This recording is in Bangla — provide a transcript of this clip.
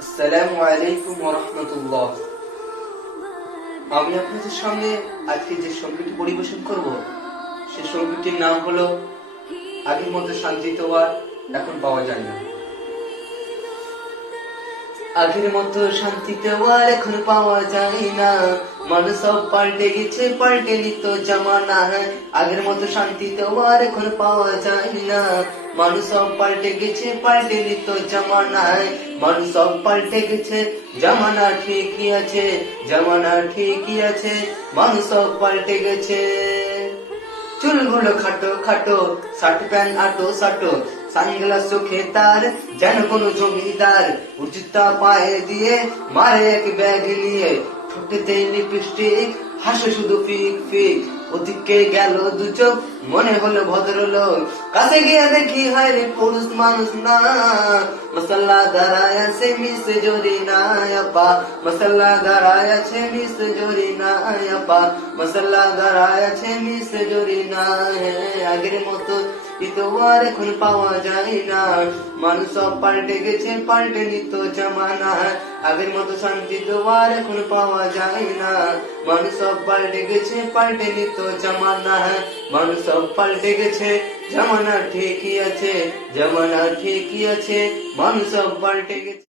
আসসালামু আলাইকুম ওয়া রাহমাতুল্লাহ। আমি আপনাদের সামনে আজকে যে সঙ্গীতটি পরিবেশন করব সে সঙ্গীতটির নাম হলো আগের মতো শান্তি তো আর এখন পাওয়া যায় না। আগের মতো শান্তি তো আর এখন পাওয়া যায় না, মানুষ সব পাল্টে গেছে, পাল্টে নিত জামানা। আগের মতো শান্তি তো আর এখন পাওয়া যায় না, মানুষ সব পাল্টে গেছে, পাল্টে নিত জামানায়। মানুষ সব পাল্টে গেছে, জামানা ঠিকই আছে, জামানা ঠিকই আছে, মানুষ সব পাল্টে গেছে। চুলগুলো খাটো খাটো, শার্ট প্যান্ট আটো সাটো, সানগ্লাস চোখে তার যেন কোনো জমিদার। জুতা পায়ে দিয়ে মারে এক ব্যাগ নিয়ে, ঠোঁটেতে লিপস্টিক, হাসে শুধু ফিক ফিক। ওদিকে গেল দু চোখ, মনে হলো ভদ্রলোক, কাছে গিয়ে দেখি হায় রে পুরুষ মানুষ না। মশাল্লা দাঁড়ায় আছে মিস জরি না আপা, মশাল্লা দাঁড়ায় আছে মিস জরি না আপা, মশাল্লা দাঁড়ায় আছে মিস জরি না। আগের মতো তো আর এখন পাওয়া যায় না, মানুষ সব পাল্টে গেছে, পাল্টে নিত জামানা। আগের মতো শান্তি তো আর এখন পাওয়া যায় না, মানুষ সব পাল্টে গেছে, পাল্টে নিত জামানা। মানুষ সব পাল্টে গেছে, জামানা ঠিকই আছে, জামানা ঠিকই আছে, মানুষ সব পাল্টে গেছে।